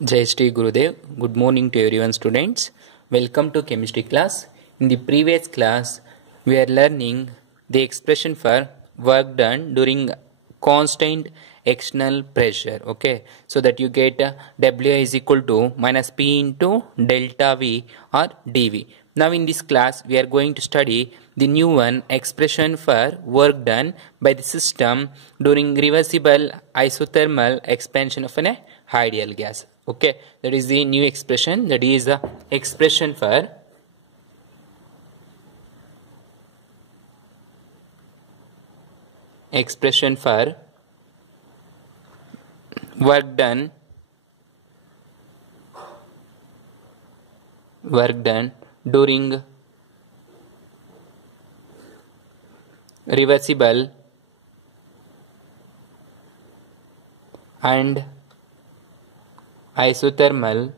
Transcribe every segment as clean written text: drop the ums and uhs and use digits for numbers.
Jai Shri Gurudev. Good morning to everyone, students. Welcome to chemistry class. In the previous class, we are learning the expression for work done during constant external pressure. Okay, so that you get WI is equal to minus P into delta V or dV. Now in this class, we are going to study the new one, expression for work done by the system during reversible isothermal expansion of an ideal gas. Okay, that is the new expression, that is the expression for work done during reversible and isothermal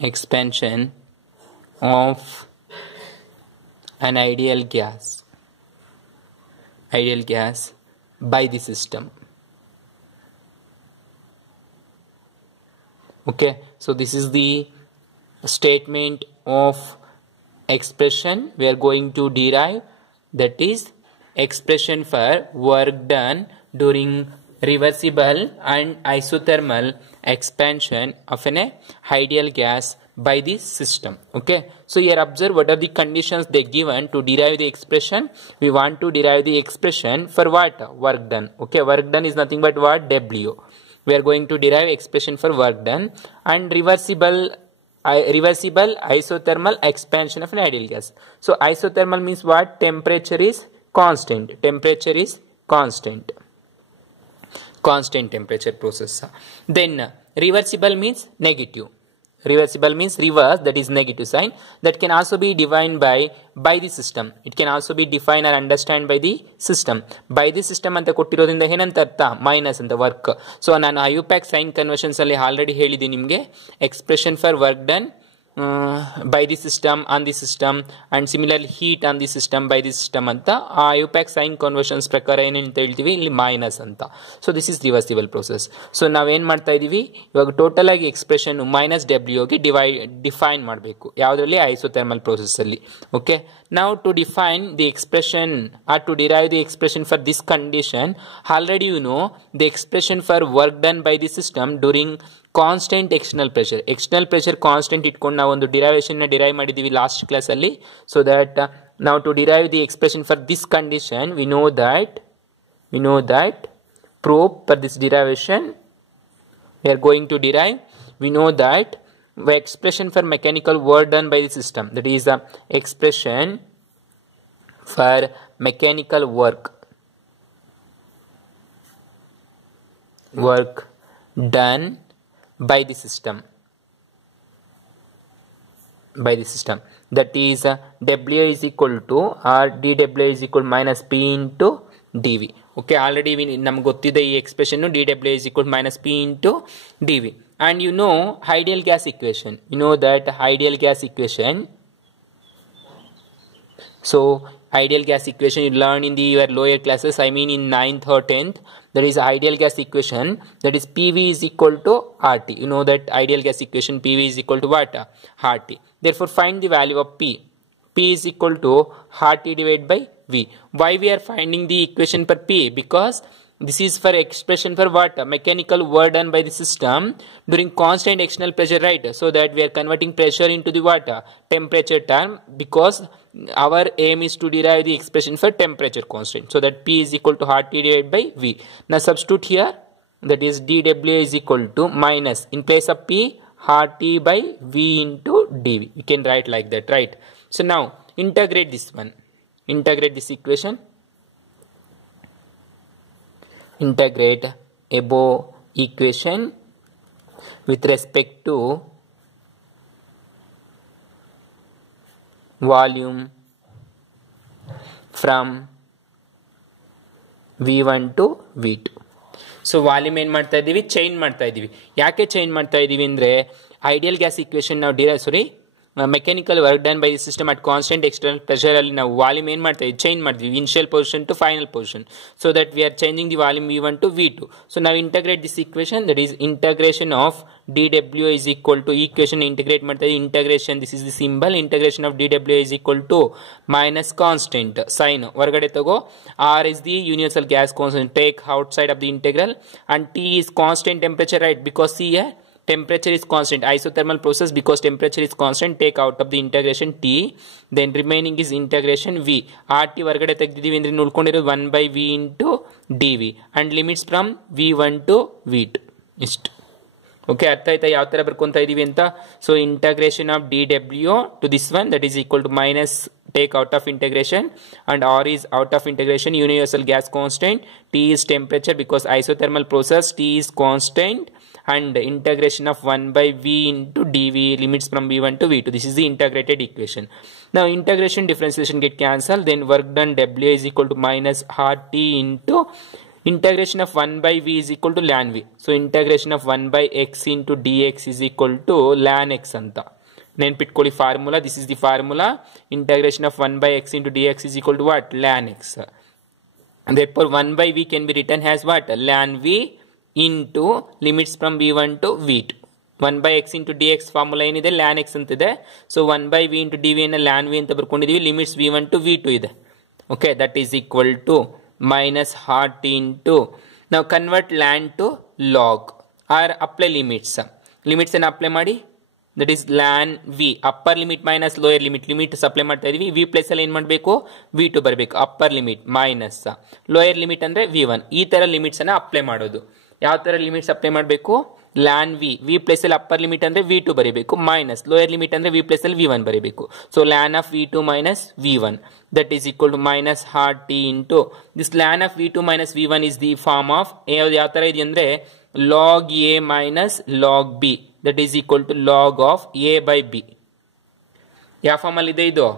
expansion of an ideal gas by the system. Okay, so this is the statement of expression we are going to derive, that is expression for work done during reversible and isothermal expansion of an ideal gas by the system. Okay, so here observe what are the conditions they given to derive the expression. We want to derive the expression for what? Work done. Okay, work done is nothing but what? W. We are going to derive expression for work done and reversible isothermal expansion of an ideal gas. So isothermal means what? Temperature is constant. Constant temperature process. Then reversible means negative. Reversible means reverse, that is negative sign. That can also be defined by the system. It can also be defined or understand by the system. By the system anta ಕೊಟ್ಟಿರೋದ್ರಿಂದ ಏನಂತ ಅರ್ಥ? Minus ಅಂತ work. So ನಾನು IUPAC sign conversions ಅಲ್ಲಿ already ಹೇಳಿದೆ ನಿಮಗೆ, expression for work done by the system, on the system, and similarly heat on the system by the system ಅಂತ ಆ IUPAC sign conversions ಪ್ರಕಾರ ಏನಂತ ಹೇಳ್ತೀವಿ ಇಲ್ಲಿ ಮೈನಸ್ ಅಂತ. So this is reversible process. So ನಾವೇನು ಮಾಡ್ತಾ ಇದೀವಿ ಇವಾಗ ಟೋಟಲ್ ಆಗಿ ಎಕ್ಸ್ಪ್ರೆಷನ್ ಮೈನಸ್ ಡಬ್ಲ್ಯೂಗೆ ಡಿಫೈನ್ ಮಾಡಬೇಕು ಯಾವುದರಲ್ಲಿ? ಐಸೋಥರ್ಮಲ್ ಪ್ರೋಸೆಸ್ ಅಲ್ಲಿ. ಓಕೆ, ನಾವು to define the expression or to derive the expression for this condition, already you know the expression for work done by the system during constant external pressure constant ಇಟ್ಕೊಂಡು ನಾವು ಒಂದು derivation derive ಮಾಡಿದ್ದೀವಿ last class ಅಲ್ಲಿ. So that ನಾವು to derive the expression for this condition we know that proof for this derivation we are going to derive, we know that the expression for mechanical work done by the system, that is the expression for mechanical work done by the system, that is W is equal to or dW is equal minus P into dV. Okay, already ನಮ್ಗೆ ಗೊತ್ತಿದೆ ಈ expression dW is equal minus P into dV. And you know ideal gas equation, so ideal gas equation you learn in your lower classes, I mean in 9th or 10th. There is ideal gas equation, that is PV is equal to RT. You know that ideal gas equation PV is equal to what? RT. Therefore find the value of P. P is equal to RT divided by V. Why we are finding the equation for P? Because this is for expression for what? Mechanical work done by the system during constant external pressure, right? So that we are converting pressure into the what? Temperature term, because our aim is to derive the expression for temperature constant. So that P is equal to RT divided by V. Now substitute here, that is dW is equal to minus, in place of P, RT by V into dV. You can write like that, right? So now integrate this equation. Integrate above equation with respect to volume from V1 to V2. So volume ಏನು ಮಾಡ್ತಾ ಇದ್ದೀವಿ? Change ಮಾಡ್ತಾ ಇದ್ದೀವಿ. ಯಾಕೆ change ಮಾಡ್ತಾ ಇದ್ದೀವಿ ಅಂದರೆ ideal gas equation ನಾವು mechanical work done by the system at constant external pressure ಅಲ್ಲಿ ನಾವು ವಾಲ್ಯೂಮ್ ಏನು ಮಾಡ್ತೀವಿ, ಚೇಂಜ್ ಮಾಡ್ತೀವಿ initial position to final position. So that we are changing the volume V1 to V2. So ನಾವು integrate this equation, that is integration of dW is equal to equation integrate ಮಾಡ್ತಾ ಇದ್ದೀವಿ. Integration, this is the symbol, integration of dW is equal to minus constant sign ಹೊರಗಡೆ ತಗೋ. R is the universal gas constant, take outside of the integral, and T is constant temperature, right? Because see here temperature is constant, isothermal process, because temperature is constant, take out of the integration T, then remaining is integration V. RT ಹೊರಗಡೆ ತೆಗೆದಿದ್ದೀವಿ ಅಂದ್ರೆ ಉಳ್ಕೊಂಡಿರೋದು 1 by V into dV and limits from V1 to V2 ಇಷ್ಟು. Okay, ಅರ್ಥ ಆಯ್ತಾ ಯಾವ ತರ ಬರ್ಕೊಂತ ಇದೀವಿ ಅಂತ. So integration of dW to this one, that is equal to minus take out of integration, and R is out of integration, universal gas constant, T is temperature because isothermal process, T is constant, and integration of 1 by V into dV, limits from V1 to V2. This is the integrated equation. Now integration differentiation get cancelled, then work done W is equal to minus RT into integration of 1 by V is equal to ln V. So integration of 1 by X into dx is equal to ln X anta. ನೆನ್ಪಿಟ್ಕೊಳ್ಳಿ formula, this is the formula. Integration of 1 by X into dx is equal to what? ln X. Therefore 1 by V can be written as what? ln V into limits from V1 to V2. 1 by X into dx formula ಏನಿದೆ ln X ಅಂತಿದೆ. So 1 by V into dV ಅನ್ನ ln V ಅಂತ ಬರ್ಕೊಂಡಿದೀವಿ. Limits V1 to V2 ಇದೆ. Okay, that is equal to minus RT into, now convert ln to log or apply limits. Limits ಅನ್ನು apply ಮಾಡಿ, that is ln V, upper limit minus lower limit. Limit apply ಮಾಡ್ತಾ ಇದೀವಿ. V place ಅಲ್ಲಿ ಏನ್ ಮಾಡಬೇಕು, V2 ಬರಬೇಕು. Upper limit minus lower limit ಅಂದ್ರೆ V1. ಈ ತರ ಲಿಮಿಟ್ಸ್ ಅನ್ನ ಅಪ್ಲೈ ಮಾಡೋದು. ಯಾವ ತರ ಲಿಮಿಟ್ಸ್ ಅಪ್ಲೈ ಮಾಡಬೇಕು, ln V ಪ್ಲೇಸ್ ಅಲ್ಲಿ ಅಪ್ಪರ್ ಲಿಮಿಟ್ ಅಂದ್ರೆ V2 ಬರೀಬೇಕು, ಮೈನಸ್ ಲೋಯರ್ ಲಿಮಿಟ್ ಅಂದ್ರೆ V ಪ್ಲೇಸ್ ಅಲ್ಲಿ V1 ಬರೀಬೇಕು. So ln of V2 minus V1, that is equal to minus RT into this ln of V2 minus V1 is the form of ಯಾವ ತರ ಇದೆ ಅಂದ್ರೆ log A minus log B, that is equal to log of A by B. ಯಾವ form ಅಲ್ಲಿ ಇದೆ ಇದು,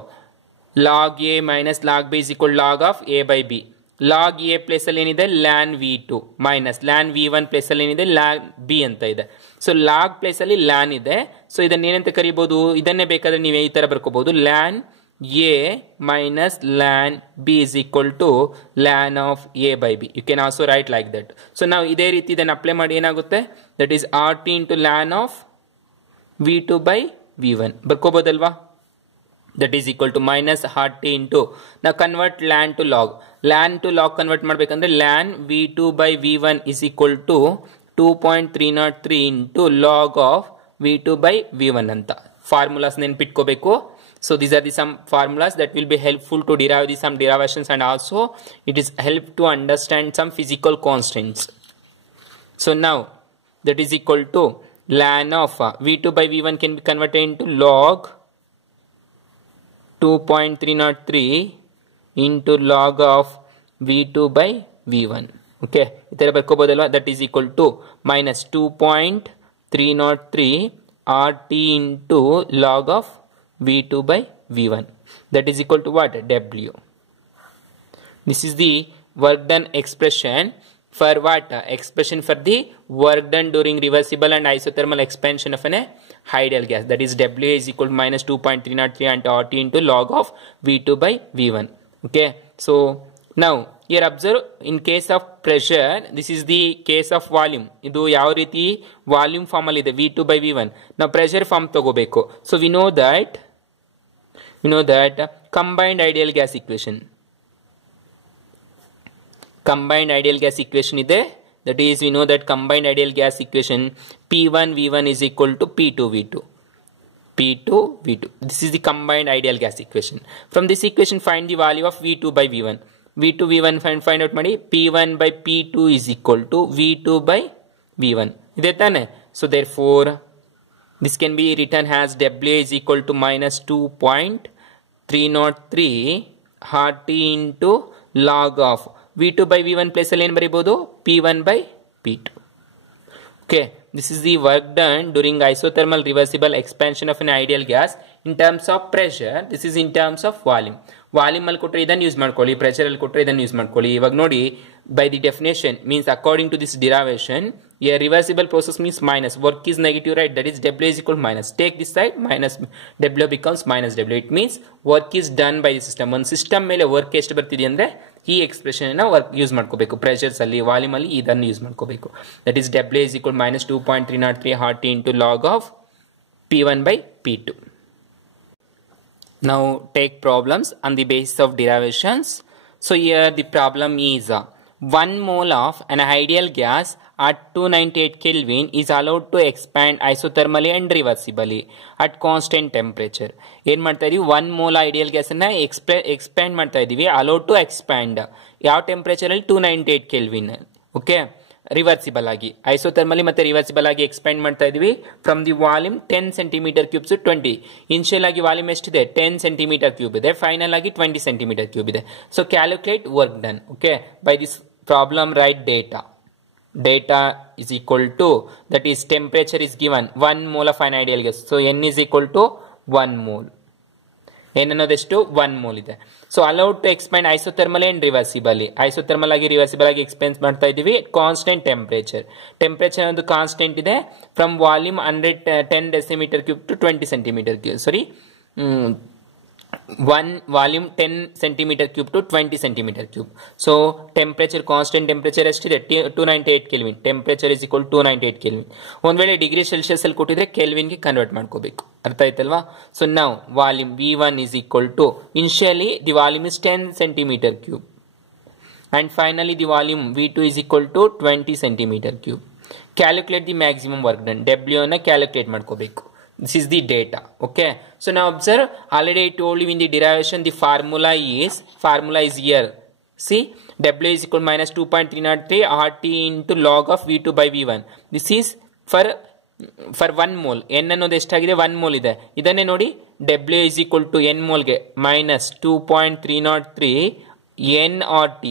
log A minus log B is equal to log of A by B. log A place ಅಲ್ಲಿ ಏನಿದೆ ln V2 minus ln V1 place ಅಲ್ಲಿ ಏನಿದೆ ln B ಅಂತ ಇದೆ. ಸೊ log ಪ್ಲೇಸ್ ಅಲ್ಲಿ ln ಇದೆ. ಸೊ ಇದನ್ನ ಏನಂತ ಕರಿಬಹುದು, ಇದನ್ನೇ ಬೇಕಾದ್ರೆ ನೀವು ಈ ತರ ಬರ್ಕೋಬಹುದು, ln A minus ln B is equal to ln of A by B. You can also write like that. So ನಾವು ಇದೇ ರೀತಿ ಇದನ್ನ ಅಪ್ಲೈ ಮಾಡಿ ಏನಾಗುತ್ತೆ, that is RT into ln of V2 by V1 ಬರ್ಕೋಬಹುದಲ್ವಾ. that is equal to minus RT into, now convert ln to log. ln to log convert ಮಾಡಬೇಕಂದ್ರೆ ln V2 by V1 is equal to 2.303 into log of V2 by V1 ಅಂತ formulas ನೆನಪಿಟ್ಕೋಬೇಕು. So these are the some formulas that will be helpful to derive the some derivations, and also it is help to understand some physical constants. So now that is equal to ln of V2 by V1 can be converted into log 2.303 into log of V2 by V1. Okay, ಇದರ ಬರ್ಕೋಬಹುದಲ್ವಾ, that is equal to minus 2.303 RT into log of V2 by V1, that is equal to what, W. This is the work done expression for what, expression for the work done during reversible and isothermal expansion of an ideal gas, that is W is equal to minus 2.303 and RT into log of V2 by V1. Okay, so now here observe, in case of pressure, this is the case of volume. ಇದು ಯಾವ ರೀತಿ volume form ಅಲ್ಲಿ ಇದೆ V2 by V1. ನಾವು pressure form ತಗೋಬೇಕು. So we know that combined ideal gas equation, combined ideal gas equation ಇದೆ. that is, we know that combined ideal gas equation P1 V1 is equal to P2 V2. P2 V2, this is the combined ideal gas equation. From this equation find the value of V2 by V1. V2 V1 find out ಮಾಡಿ, P1 by P2 is equal to V2 by V1 ಇದೆ ತಾನೆ. So therefore this can be written as W is equal to minus 2.303 RT into log of V2 by V1 place ಅಲ್ಲಿ ಏನು ಬರೀಬಹುದು, P1 by P2. Okay, this is the work done during isothermal reversible expansion of an ideal gas in terms of pressure. This is in terms of volume. Volume ಅಲ್ಲಿ ಕೊಟ್ಟರೆ ಇದನ್ನು use ಮಾಡ್ಕೊಳ್ಳಿ, pressure ಅಲ್ಲಿ ಕೊಟ್ಟರೆ ಇದನ್ನು use ಮಾಡ್ಕೊಳ್ಳಿ. ಇವಾಗ ನೋಡಿ, by the definition means according to this derivation, a reversible process means minus, work is negative, right? That is W is equal to minus. Take this side, minus W becomes minus W. It means work is done by the system. ಒಂದು system ಮೇಲೆ work ಎಷ್ಟು ಬರ್ತಿದೆ ಅಂದ್ರೆ ಈ expression work use ಮಾಡ್ಕೋಬೇಕು. Pressures ಅಲ್ಲಿ, volume ಅಲ್ಲಿ ಇದನ್ನು ಯೂಸ್ ಮಾಡ್ಕೋಬೇಕು. That is W is equal to minus 2.303 RT into log of P1 by P2. Now take problems on the basis of derivations. So here the problem is 1 mole of an ideal gas at 298 Kelvin is allowed to expand isothermally and reversibly at constant temperature. ಏನು ಮಾಡ್ತಾ ಇದೀವಿ, 1 mole ideal gas ಅನ್ನ expand ಮಾಡ್ತಾ ಇದೀವಿ, allowed to expand ಯಾವ temperature ಅಲ್ಲಿ 298 kelvin. Okay, reversible ಆಗಿ ಐಸೋಥರ್ಮಲಿ ಮತ್ತೆ ರಿವರ್ಸಿಬಲ್ ಆಗಿ ಎಕ್ಸ್ಪ್ಯಾಂಡ್ ಮಾಡ್ತಾ ಇದೀವಿ. From the volume 10 centimetre cubes 20. Initial ಆಗಿ ವಾಲ್ಯೂಮ್ ಎಷ್ಟಿದೆ, 10 ಸೆಂಟಿಮೀಟರ್ ಕ್ಯೂಬ್ ಇದೆ. ಫೈನಲ್ ಆಗಿ 20 ಸೆಂಟಿಮೀಟರ್ ಕ್ಯೂಬ್ ಇದೆ. So calculate work done. Okay, by this problem write data is equal to, that is temperature is given 1 mole of an ideal gas. So n is equal to 1 mole. n ಅನ್ನೋದೆಷ್ಟು 1 mole ಇದೆ. So allowed to expand isothermally and reversibly. Isothermal ಆಗಿ reversible ಆಗಿ expense ಮಾಡ್ತಾ ಇದೀವಿ. Constant temperature ಅನ್ನೋದು constant ಇದೆ. From volume 110 decimeter cube to 20 centimeter cube. Sorry, 1 volume 10 centimeter cube to 20 centimeter cube. So temperature, constant temperature ಎಷ್ಟಿದೆ, 298 Kelvin. Temperature is equal to 298 Kelvin. ಒಂದ್ ವೇಳೆ degree Celsius ಅಲ್ಲಿ ಕೊಟ್ಟಿದ್ರೆ ಕೆಲ್ವಿನ್ಗೆ ಕನ್ವರ್ಟ್ ಮಾಡ್ಕೋಬೇಕು. ಅರ್ಥ ಆಯ್ತಲ್ವಾ? ಸೊ ನಾವು volume V1 is equal to, initially the volume is 10 centimeter cube and finally the volume V2 is equal to 20 centimeter cube. Calculate the maximum work done. W ಅನ್ನ calculate ಮಾಡ್ಕೋಬೇಕು. This is the data. Okay, so now observe, already I told you in the derivation the formula is here. See, W is equal to minus 2.303 RT into log of V2 by V1. This is for 1 mole. N ಅನ್ನೋದು ಎಷ್ಟಾಗಿದೆ, 1 mole ಇದೆ. ಇದನ್ನೇ ನೋಡಿ, W is equal to N mole ಗೆ minus 2.303 nRT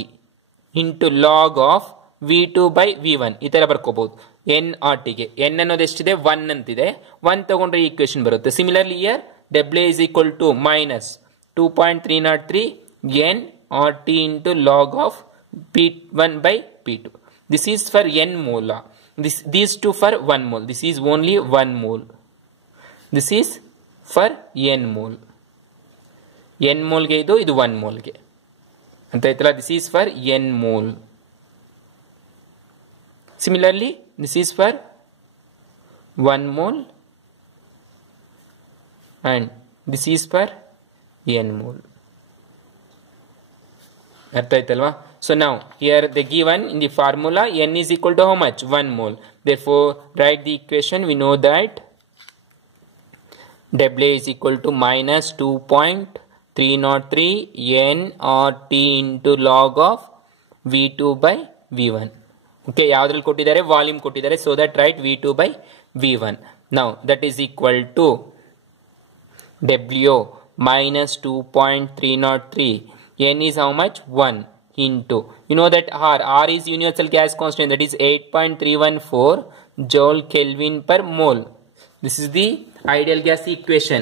into log of V2 by V1 ಈ ತರ ಬರ್ಕೋಬಹುದು. nRT ಗೆ n ಅನ್ನೋದು ಎಷ್ಟಿದೆ, 1 ಅಂತಿದೆ. 1 ತಗೊಂಡ್ರೆ ಈಕ್ವೇಶನ್ ಬರುತ್ತೆ. Similarly here W is equal to minus 2.303 nRT into log of P1 by P2. This is for n mole. These two for 1 mole. This is only 1 mole. This is for n mole. n mole ಗೆ ಇದು 1 mole ಗೆ ಅಂತ ಆಯ್ತಲ್ಲ. This is for n mole. Similarly, this is for 1 mole and this is for n mole. ಅರ್ಥ ಆಯ್ತಲ್ವಾ? So now here they given in the formula n is equal to how much, 1 mole. Therefore write the equation. We know that W is equal to minus 2.303 nRT into log of V2 by V1. Okay, ಯಾವ್ದ್ರಲ್ಲಿ ಕೊಟ್ಟಿದ್ದಾರೆ, volume ಕೊಟ್ಟಿದ್ದಾರೆ. So that right V2 by V1. Now that is equal to W minus 2.303. N is how much, 1 into, you know that R is universal gas constant, that is 8.314 joule Kelvin per mole. This is the ideal gas equation.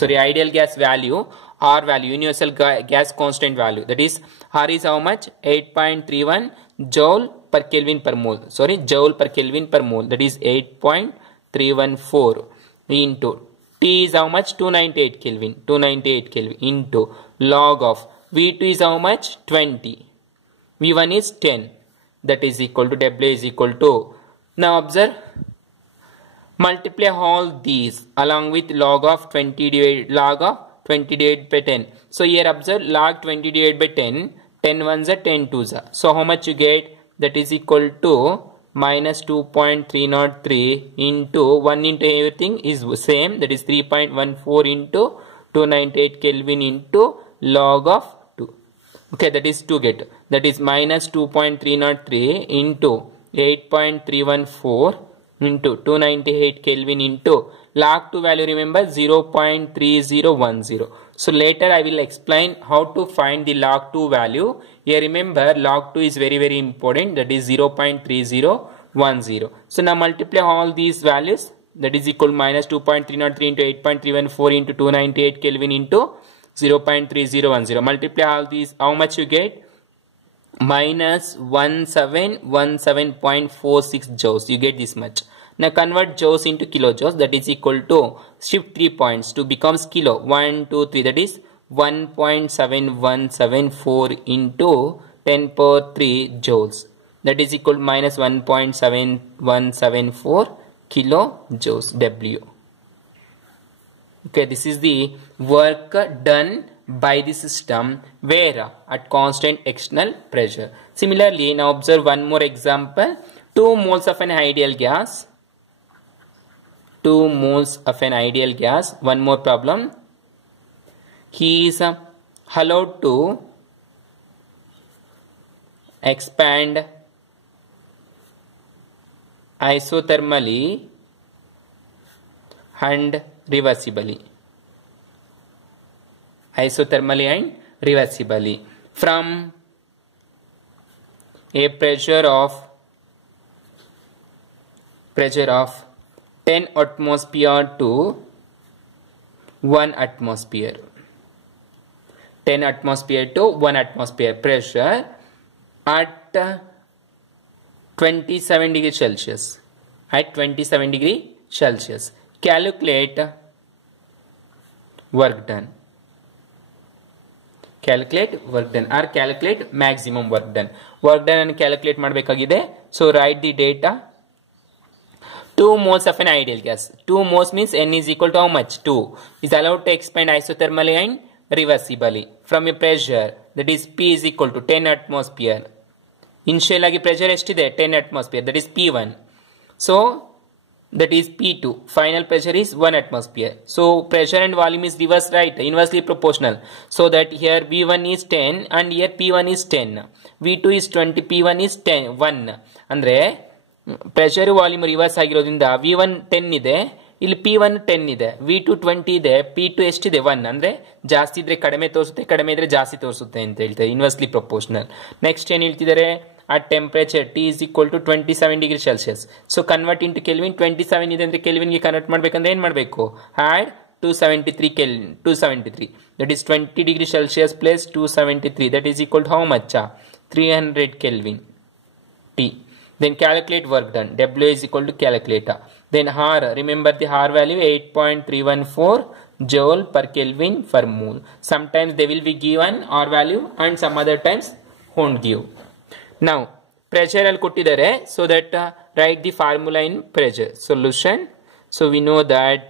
Sorry, ideal gas value, R value, universal gas constant value. That is R is how much, 8.31 joule per Kelvin per mole. Sorry, joule per Kelvin per mole. That is 8.314 into T is how much, 298 Kelvin. 298 Kelvin into log of V2 is how much, 20. V1 is 10. That is equal to W is equal to. Now observe, multiply all these along with log of 20 divided by 10. So here observe, log 20 divided by 10. 10 ones are 10 twos are. So how much you get? That is equal to minus 2.303 into 1 into everything is same. That is 3.14 into 298 Kelvin into log of 2. Okay, that is to get. That is minus 2.303 into 8.314 into 298 Kelvin into log 2 value, remember 0.3010. So later I will explain how to find the log 2 value. Here remember log 2 is very important, that is 0.3010. So now multiply all these values, that is equal to minus 2.303 into 8.314 into 298 Kelvin into 0.3010. Multiply all these, how much you get? Minus 1717.46 joules. You get this much. Now convert joules into kilojoules. That is equal to, shift 3 points to becomes kilo. 1, 2, 3. That is 1.7174 into 10 power 3 joules. That is equal to minus 1.7174 kilojoules W. Okay, this is the work done by the system where at constant external pressure. Similarly, now observe one more example. 2 moles of an ideal gas. 2 moles of an ideal gas. One more problem. He is allowed to expand isothermally and reversibly. Isothermally and reversibly from a pressure of 10 atmosphere to 1 atmosphere. 10 atmosphere to 1 atmosphere pressure at 27 degree Celsius. At 27 degree Celsius. Calculate work done. Calculate work done or calculate maximum work done. Work done and calculate ಮಾಡಬೇಕಾಗಿದೆ. So write the data. 2 moles of an ideal gas. 2 moles means N is equal to how much? 2. Is allowed to expand isothermally and reversibly from a pressure that is P is equal to 10 atmosphere. Initial agi pressure estide 10 atmosphere, that is P1. So that is P2. Final pressure is 1 atmosphere. So pressure and volume is reverse, right? Inversely proportional. So that here V1 is 10 and here P1 is 10. V2 is 20, P1 is 10, 1. Andre pressure volume reverse ಆಗಿರೋದ್ರಿಂದ V1 10 ಇದೆ, ಇಲ್ಲಿ P1 10 ಇದೆ, V2 20 ಇದೆ, P2 ಎಷ್ಟಿದೆ 1. ಅಂದ್ರೆ ಜಾಸ್ತಿ ಇದ್ರೆ ಕಡಿಮೆ ತೋರಿಸುತ್ತೆ, ಕಡಿಮೆ ಇದ್ರೆ ಜಾಸ್ತಿ ತೋರಿಸುತ್ತೆ ಅಂತ ಹೇಳ್ತಾರೆ. Inversely proportional. ನೆಕ್ಸ್ಟ್ ಏನು ಹೇಳ್ತಿದ್ದಾರೆ? At temperature T is equal to 27 degree Celsius. So convert into Kelvin. 27 ಇದೆ ಅಂದ್ರೆ Kelvin ಗೆ ಕನ್ವರ್ಟ್ ಮಾಡಬೇಕಂದ್ರೆ ಏನು ಮಾಡಬೇಕು? Add 273 Kelvin. 273. That is 20 degree Celsius plus 273. That is equal to how much? 300 Kelvin. T. Then calculate work done. W is equal to calculator. Then R. Remember the R value 8.314 joule per Kelvin per mole. Sometimes they will be given R value and some other times won't give. Now pressure al kottidare, so that write the formula in pressure. Solution. So we know that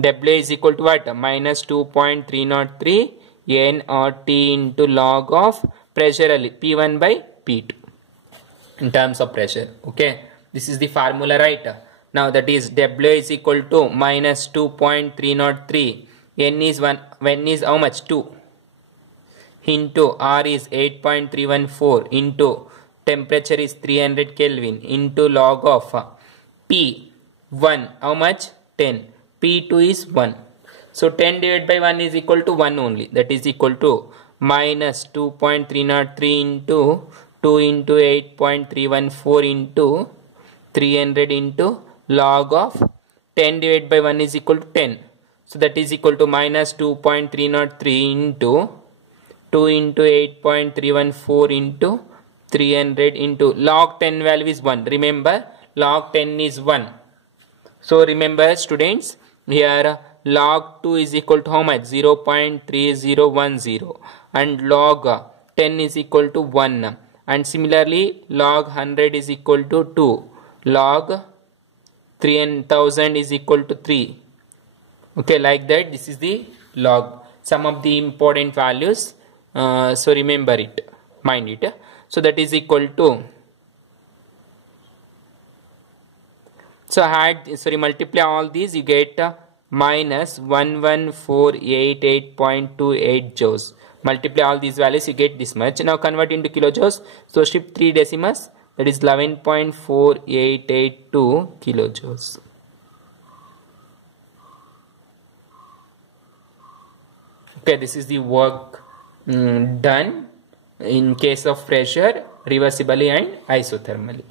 W is equal to what? Minus 2.303 nRT into log of pressure P1 by P2 in terms of pressure. Okay, this is the formula, right? Now that is W is equal to minus 2.303. N is 1. N is how much? 2. Into R is 8.314 into temperature is 300 Kelvin into log of P1 how much? 10. P2 is 1. So 10 divided by 1 is equal to 1 only. That is equal to minus 2.303 into 2 into 8.314 into 300 into log of 10 divided by 1 is equal to 10. So that is equal to minus 2.303 into 2 into 8.314 into 300 into log 10 value is 1. Remember, log 10 is 1. So remember students, here log 2 is equal to how much? 0.3010 and log 10 is equal to 1. And similarly log 100 is equal to 2. Log 3000 is equal to 3. Okay, like that. This is the log. Some of the important values. So remember it, mind it. So that is equal to, so multiply all these, you get minus 11488.28 joules. Multiply all these values, you get this much. Now convert into kilojoules. So shift 3 decimals, that is 11.4882 kilojoules. Okay, this is the work done in case of pressure, reversibly and isothermally.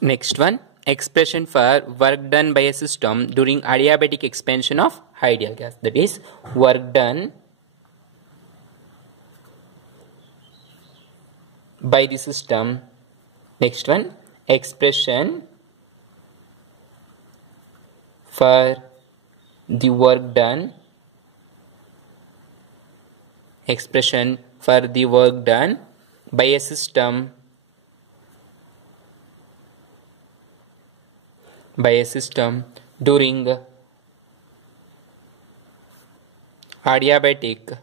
Next one, expression for work done by a system during adiabatic expansion of ideal gas. That is work done by the system. Next one, expression for the work done. Expression for the work done by a system during adiabatic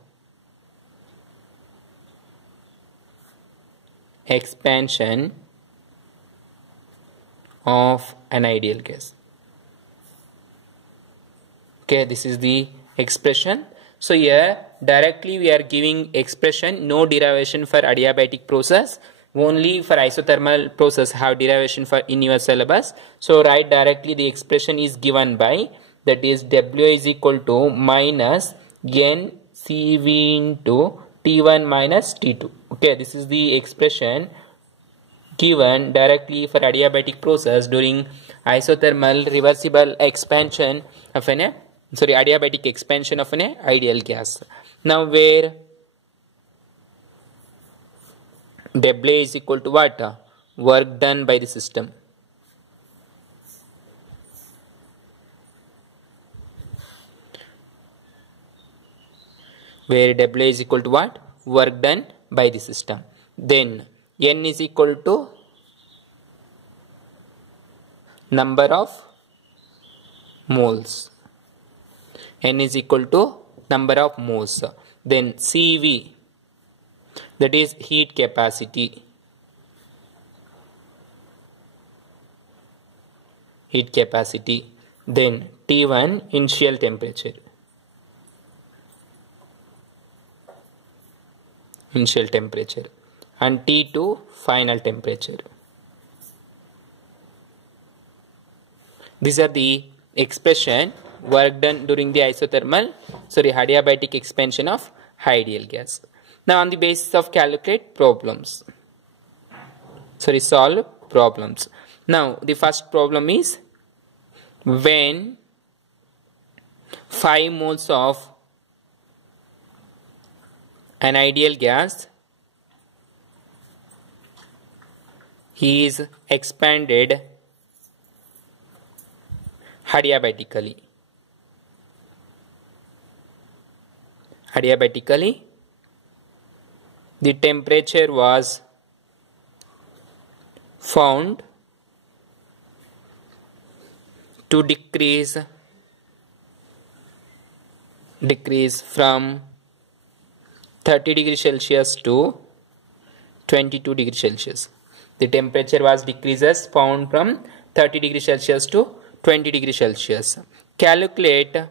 expansion of an ideal gas. Okay, this is the expression. So here directly we are giving expression, no derivation for adiabatic process. Only for isothermal process have derivation for in your syllabus. So write directly the expression is given by, that is W is equal to minus NCV into T1 minus T2. Okay, this is the expression given directly for adiabatic process during isothermal reversible expansion of an adiabatic expansion of an ideal gas. Now where W is equal to what? Work done by the system. Where W is equal to what? Work done by the system. Then N is equal to number of moles. N is equal to number of moles. Then CV, that is heat capacity. Heat capacity. Then T1 initial temperature. Initial temperature. And T2 final temperature. These are the expression work done during the adiabatic expansion of ideal gas. Now on the basis of calculate problems. Solve problems. Now the first problem is when 5 moles of an ideal gas is expanded adiabatically. The temperature was found to decrease from 30 degrees Celsius to 22 degrees Celsius. The temperature was decreases found from 30 degrees Celsius to 20 degrees Celsius. Calculate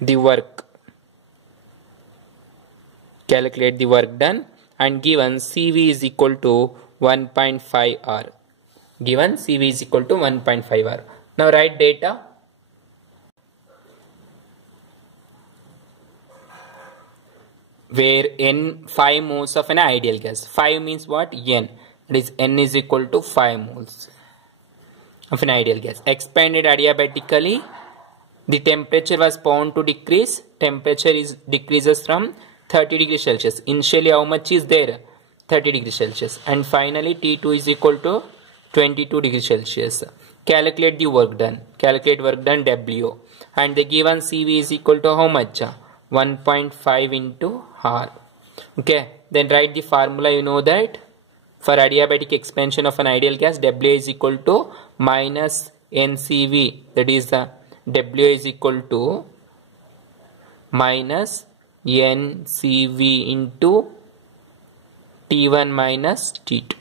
the work. Calculate the work done, and given CV is equal to 1.5 R. Given CV is equal to 1.5 R. Now write data. Where N 5 moles of an ideal gas. 5 means what? N. That is N is equal to 5 moles of an ideal gas. Expanded adiabatically. The temperature was found to decrease. Temperature decreases from 30 degrees Celsius. Initially how much is there? 30 degrees Celsius. And finally T2 is equal to 22 degrees Celsius. Calculate the work done. Calculate work done W. And the given CV is equal to how much? 1.5 into R. Okay. Then write the formula. You know that for adiabatic expansion of an ideal gas, W is equal to minus NCV. That is W is equal to minus NCV into T1 minus T2.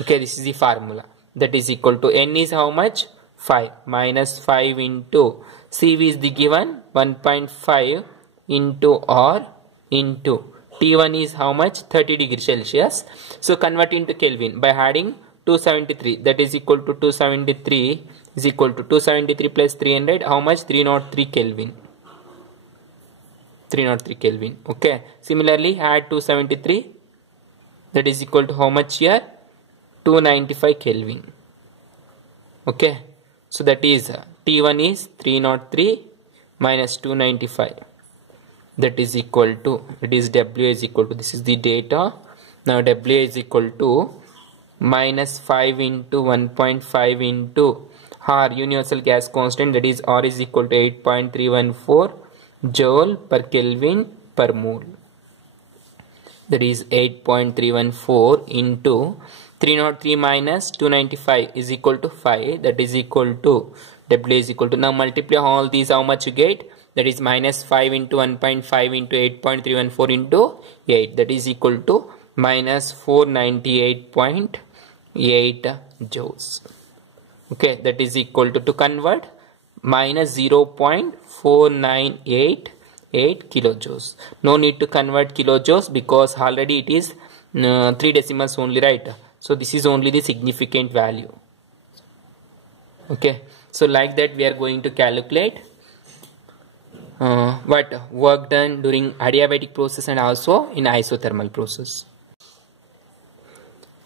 Okay, this is the formula. That is equal to N is how much? 5 minus 5 into CV is the given 1.5 into R into T1 is how much? 30 degrees Celsius. So convert into Kelvin by adding 273. That is equal to 273 is equal to 273 plus 300. How much? 303 Kelvin. 303 Kelvin. Okay. Similarly, add 273. That is equal to how much here? 295 Kelvin. Okay. So that is T1 is 303 minus 295. That is equal to, it is W is equal to, this is the data. Now W is equal to minus 5 into 1.5 into R, universal gas constant, that is R is equal to 8.314 joule per Kelvin per mole. That is 8.314 into 303 minus 295 is equal to 5. That is equal to, W is equal to, now multiply all these, how much you get? That is minus 5 into 1.5 into 8.314 into 8. That is equal to minus 498.8 joules. Okay, that is equal to convert minus 0.4988 kilojoules. No need to convert kilojoules because already it is 3 decimals only, right? So this is only the significant value. Okay, so like that we are going to calculate what work done during adiabatic process and also in isothermal process.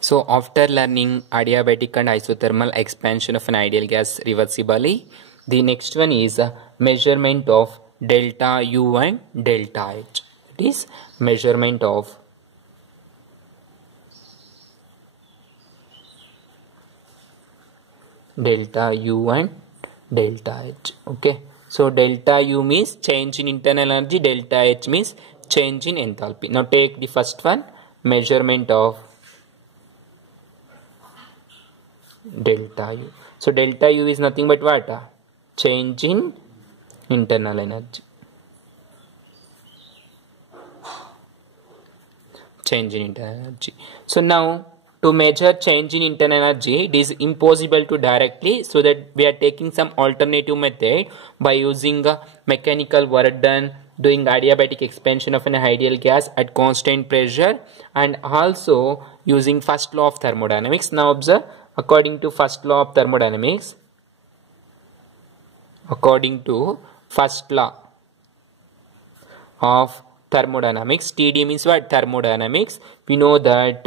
So after learning adiabatic and isothermal expansion of an ideal gas reversibly, the next one is measurement of delta U and delta H. It is measurement of delta U and delta H. Okay, so delta U means change in internal energy, delta H means change in enthalpy. Now take the first one, measurement of delta U. So delta U is nothing but what? Change in internal energy. Change in internal energy. So now to measure change in internal energy, it is impossible to directly, so that we are taking some alternative method by using mechanical work done doing adiabatic expansion of an ideal gas at constant pressure and also using first law of thermodynamics. Now observe, according to first law of thermodynamics, according to first law of thermodynamics, TD means what? Thermodynamics. We know that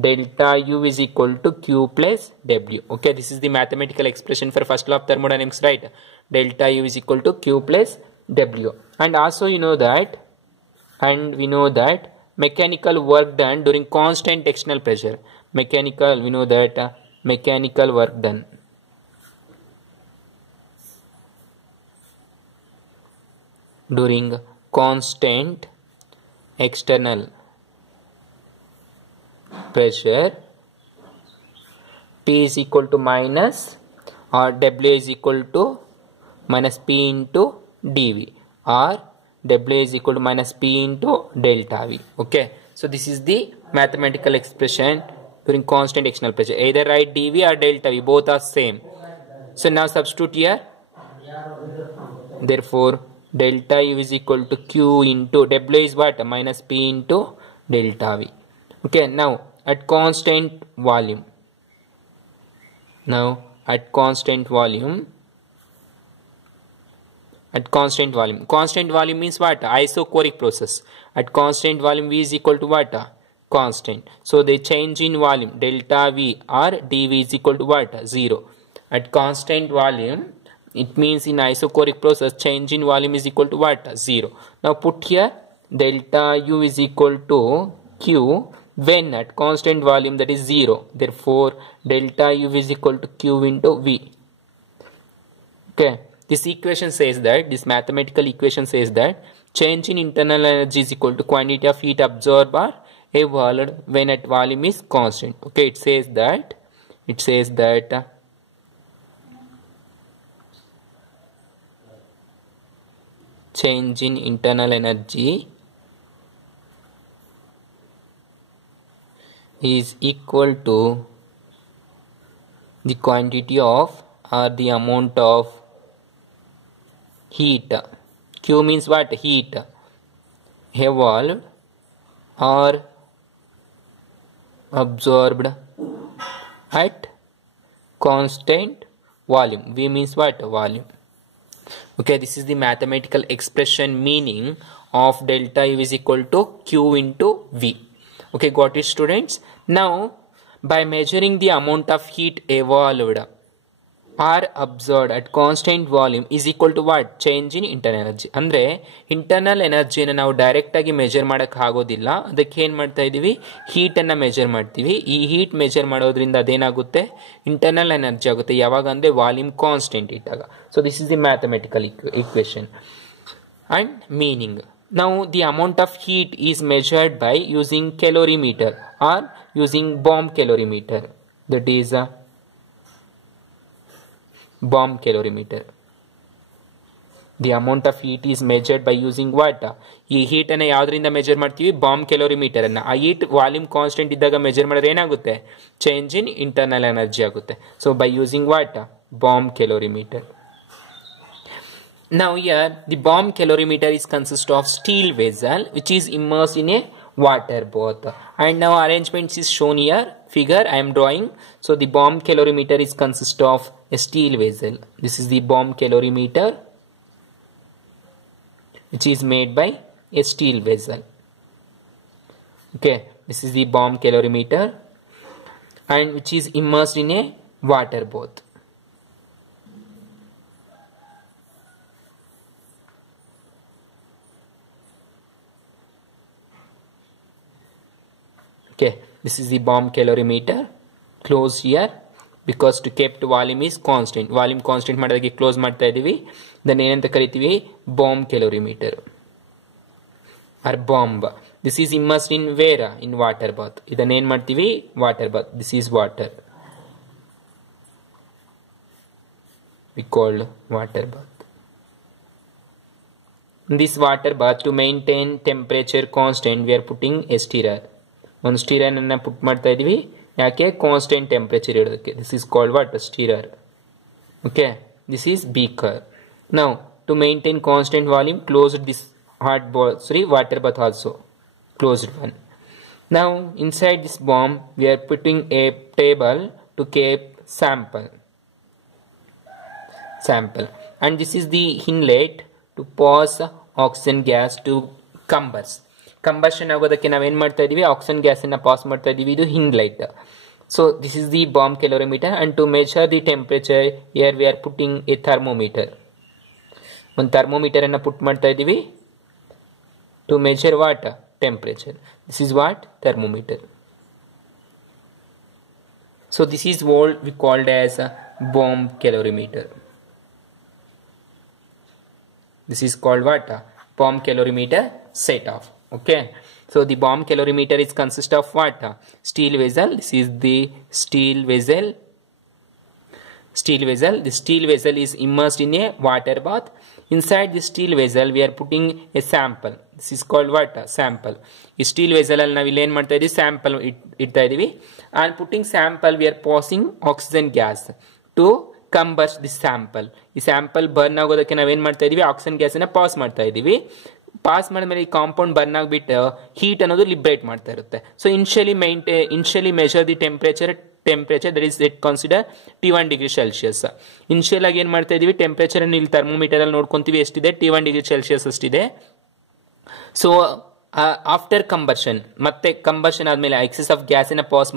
delta U is equal to Q plus W. Okay, this is the mathematical expression for first law of thermodynamics, right? Delta U is equal to Q plus W. And also we know that mechanical work done during constant external pressure. Mechanical, we know that mechanical work done during constant external pressure, P is equal to minus, or W is equal to minus P into dV, or W is equal to minus P into delta V. Okay, so this is the mathematical expression during constant external pressure. Either write dV or delta V, both are same. So now substitute here. Therefore delta U is equal to Q into W is what? Minus P into delta V. Okay, now at constant volume. Now at constant volume. Constant volume means what? Isochoric process. At constant volume V is equal to what? Constant. So the change in volume delta V or dV is equal to what? 0. At constant volume, it means in isochoric process change in volume is equal to what? 0. Now put here delta U is equal to Q when at constant volume, that is 0. Therefore delta U is equal to Q into V. Okay, this equation says that, this mathematical equation says that change in internal energy is equal to quantity of heat absorbed or evolved when at volume is constant. Okay, it says that change in internal energy is equal to the quantity of or the amount of heat. Q means what? Heat evolved or absorbed at constant volume. V means what? Volume. Okay, this is the mathematical expression meaning of delta U is equal to Q into V. Okay, got it, students? Now by measuring the amount of heat evolved, or observed at constant volume is equal to what change in internal energy. ಅಂದರೆ internal ಎನರ್ಜಿನ ನಾವು ಡೈರೆಕ್ಟಾಗಿ measure ಮಾಡೋಕ್ಕೆ ಆಗೋದಿಲ್ಲ. ಅದಕ್ಕೆ ಏನು ಮಾಡ್ತಾ ಇದ್ದೀವಿ, ಹೀಟನ್ನು ಮೆಜರ್ ಮಾಡ್ತೀವಿ. ಈ ಹೀಟ್ ಮೆಜರ್ ಮಾಡೋದ್ರಿಂದ ಅದೇನಾಗುತ್ತೆ, ಇಂಟರ್ನಲ್ ಎನರ್ಜಿ ಆಗುತ್ತೆ. ಯಾವಾಗ ಅಂದರೆ ವಾಲ್ಯೂಮ್ ಕಾನ್ಸ್ಟೆಂಟ್ ಇಟ್ಟಾಗ. So this is the mathematical equation and meaning. Now the amount of heat is measured by using calorimeter or using bomb calorimeter. That is a bomb calorimeter. The amount of heat is measured by using what? ಈ heat ಅನ್ನು ಯಾವುದರಿಂದ measure ಮಾಡ್ತೀವಿ, bomb calorimeter ಅನ್ನು. ಆ heat volume constant ಇದ್ದಾಗ measure ಮಾಡಿದ್ರೆ ಏನಾಗುತ್ತೆ, change in internal energy ಆಗುತ್ತೆ. So by using what, bomb calorimeter. Now here the bomb calorimeter is consist of steel vessel which is immersed in a water bath, and now arrangements is shown here, figure I am drawing. So the bomb calorimeter is consist of a steel vessel. This is the bomb calorimeter which is made by a steel vessel. Okay, this is the bomb calorimeter and which is immersed in a water bath. Okay, this is the bomb calorimeter closed here because to kept volume is constant. Volume constant ಮಾಡಿದಾಗೆ close ಮಾಡ್ತಾ ಇದ್ದೀವಿ. ಇದನ್ನ ಏನಂತ ಕರಿತೀವಿ, bomb calorimeter or bomb. This is immersed in where, in water bath. ಇದನ್ನ ಏನು ಮಾಡ್ತೀವಿ, water bath. This is water, we called water bath. In this water bath, to maintain temperature constant, we are putting a stirrer. ಒಂದು stirrer ಅನ್ನು put ಮಾಡ್ತಾ ಇದೀವಿ, ಯಾಕೆ, constant temperature ಇಡೋದಕ್ಕೆ. This is called what, stirrer. Okay, this is beaker. Now to maintain constant volume, closed this hot bath, water bath also, closed one. Now inside this bomb we are putting a table to keep sample, and this is the inlet to pass oxygen gas to combustion ಆಗೋದಕ್ಕೆ ನಾವು ಏನು ಮಾಡ್ತಾ ಇದೀವಿ, oxygen gas ಅನ್ನು pass ಮಾಡ್ತಾ ಇದೀವಿ. ಇದು inlet. So this is the bomb calorimeter, and to measure the temperature here we are putting a thermometer. ಒಂದು ಥರ್ಮೋಮೀಟರ್ ಅನ್ನು ಪುಟ್ ಮಾಡ್ತಾ ಇದೀವಿ to measure what, temperature. This is what, thermometer. So this is what we called as a bomb calorimeter. This is called what, bomb calorimeter set off. Okay, so the bomb calorimeter is consist of what, steel vessel. This is the steel vessel. The steel vessel is immersed in a water bath. Inside the steel vessel we are putting a sample. This is called what, sample. ಈ steel vessel ಅಲ್ಲಿ ನಾವು ಇಲ್ಲಿ ಏನು ಮಾಡ್ತಾ ಇದೀವಿ, sample ಇಡ್ತಾ ಇದೀವಿ. and putting sample we are passing oxygen gas to combust this sample. ಈ ಸ್ಯಾಂಪಲ್ ಬರ್ನ್ ಆಗೋದಕ್ಕೆ ನಾವೇನು ಮಾಡ್ತಾ ಇದೀವಿ, ಆಕ್ಸಿಜನ್ ಗ್ಯಾಸ್ ಅನ್ನ ಪಾಸ್ ಮಾಡ್ತಾ ಇದೀವಿ. ಪಾಸ್ ಮಾಡಿದ್ಮೇಲೆ ಈ ಕಾಂಪೌಂಡ್ ಬರ್ನ್ ಆಗಿಬಿಟ್ಟು ಹೀಟ್ ಅನ್ನೋದು ಲಿಬ್ರೇಟ್ ಮಾಡ್ತಾ ಇರುತ್ತೆ. So ಇನ್ಶಿಯಲಿ measure the temperature that is it consider T1 degree Celsius. Initial ಆಗಿ ಏನು ಮಾಡ್ತಾ ಇದೀವಿ, ಟೆಂಪರೇಚರ್ ಅನ್ನು ಇಲ್ಲಿ ಥರ್ಮೋಮೀಟರ್ ಅಲ್ಲಿ ನೋಡ್ಕೊಂತೀವಿ, ಎಷ್ಟಿದೆ, T1 degree Celsius ಅಷ್ಟಿದೆ. ಸೊ ಆಫ್ಟರ್ ಕಂಬರ್ಷನ್, ಮತ್ತೆ ಕಂಬರ್ಷನ್ ಆದಮೇಲೆ ಎಕ್ಸೆಸ್ ಆಫ್ ಗ್ಯಾಸ್ ಅನ್ನ ಪಾಸ್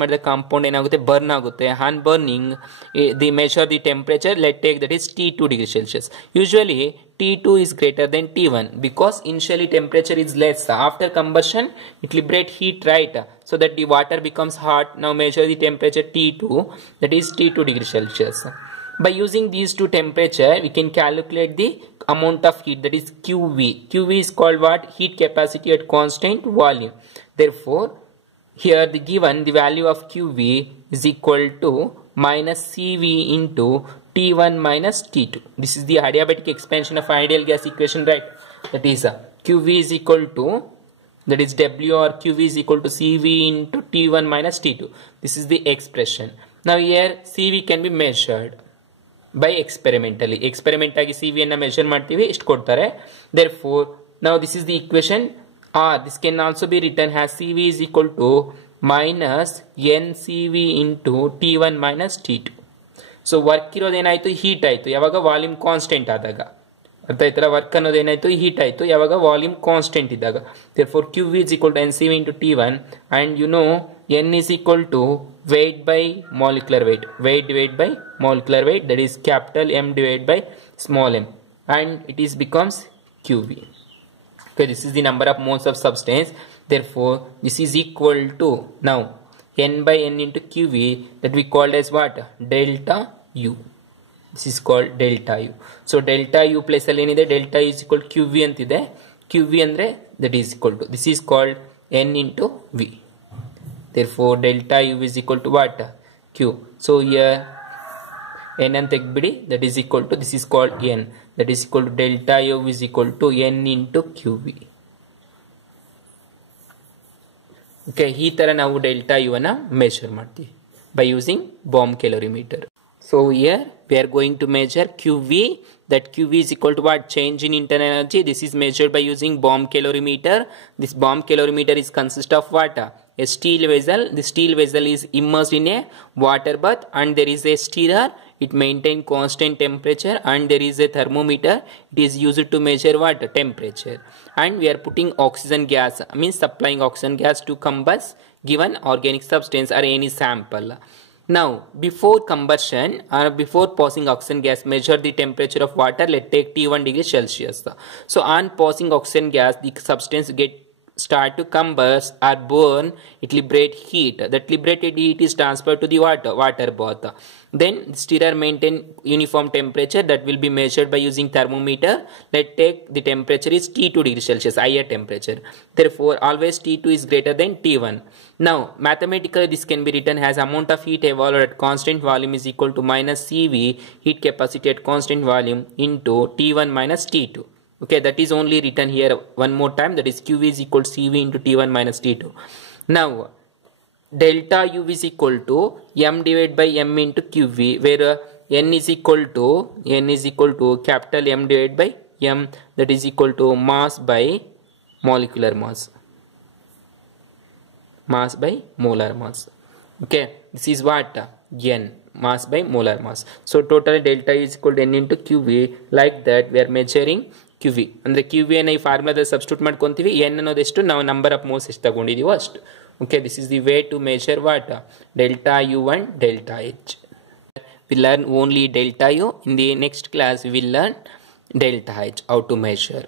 ಮಾಡಿದ ಕಾಂಪೌಂಡ್ ಏನಾಗುತ್ತೆ, ಬರ್ನ್ ಆಗುತ್ತೆ. On burning the measure the temperature, let take that is T2 degree Celsius. Usually T2 is greater than T1 because initially temperature is less. After combustion it liberates heat, right, so that the water becomes hot. Now measure the temperature T2, that is T2 degree Celsius. By using these two temperature we can calculate the amount of heat, that is QV. QV is called what, heat capacity at constant volume. Therefore here the given the value of QV is equal to minus CV into T1 minus T2. This is the adiabatic expansion of ideal gas equation, right? That is QV is equal to, that is W or QV is equal to CV into T1 minus T2. This is the expression. Now here CV can be measured by experimentally. Experiment ಆಗಿ CV ಅನ್ನು measure ಮಾಡ್ತೀವಿ, ಇಷ್ಟು ಕೊಡ್ತಾರೆ. Therefore now this is the equation, or this can also be written as CV is equal to minus NCV into T1 minus T2. So work ಇರೋದೇನಾಯಿತು, heat ಆಯಿತು. ಯಾವಾಗ, volume constant ಆದಾಗ. ಅರ್ಥ ಆಯ್ತಲ್ಲ. ವರ್ಕ್ ಅನ್ನೋದು ಏನಾಯ್ತು, ಹೀಟ್ ಆಯಿತು ಯಾವಾಗ ವಾಲ್ಯೂಮ್ ಕಾನ್ಸ್ಟೆಂಟ್ ಇದ್ದಾಗ. therefore q v is equal to ncv into t1 and you know n is equal to weight by molecular weight, weight divided by molecular weight, that is capital M divided by small m, and it is becomes qv. Okay, this is the number of moles of substance. Therefore this is equal to now n by n into qv, that we called as what, delta u. This is called delta u. So delta u place ಅಲ್ಲಿ ಏನಿದೆ, delta u is equal to qv ಅಂತಿದೆ. qv ಅಂದ್ರೆ that is equal to, this is called n into v. Therefore delta u is equal to what, q. So here n ಅಂತ ತೆಗೆದ್ಬಿಡಿ, that is equal to, this is called n, that is equal to delta u is equal to n into qv. Okay, ಈ ತರ ನಾವು delta u ಅನ್ನು measure ಮಾಡ್ತೀವಿ by using bomb calorimeter. So here we are going to measure qv, that qv is equal to what, change in internal energy. This is measured by using bomb calorimeter. This bomb calorimeter is consist of what, a steel vessel. The steel vessel is immersed in a water bath and there is a stirrer. It maintains constant temperature and there is a thermometer. It is used to measure what, temperature. And we are putting oxygen gas, means supplying oxygen gas to combust given organic substance or any sample. Now before combustion or before passing oxygen gas, measure the temperature of water. Let's take T1 degree Celsius. So on passing oxygen gas, the substance start to combust or burn. It liberate heat. That liberated heat is transferred to the water bath. Then stirrer maintain uniform temperature, that will be measured by using thermometer. Let's take the temperature is T2 degree Celsius, higher temperature. Therefore always T2 is greater than T1. Now mathematically this can be written as amount of heat evolved at constant volume is equal to minus CV, heat capacity at constant volume, into T1 minus T2. Okay, that is only written here one more time, that is QV is equal to CV into T1 minus T2. Now delta U is equal to M divided by M into QV, where N is equal to capital M divided by M, that is equal to mass by molecular mass, mass by molar mass. Okay, this is what, N, mass by molar mass. So total delta U is equal to N into QV. Like that we are measuring QV. ಅಂದ್ರೆ QV ಅನ್ನು ಈ ಫಾರ್ಮುಲಾದಲ್ಲಿ substitute ಮಾಡ್ಕೊಂತೀವಿ. n ಅನ್ನೋದು ಎಷ್ಟು, ನಾವು number of moles ಎಷ್ಟು ತಗೊಂಡಿದೀವೋ ಅಷ್ಟು. Okay, this is the way to measure what, delta U and delta H. We learn only delta U. In the next class we will learn delta H, how to measure.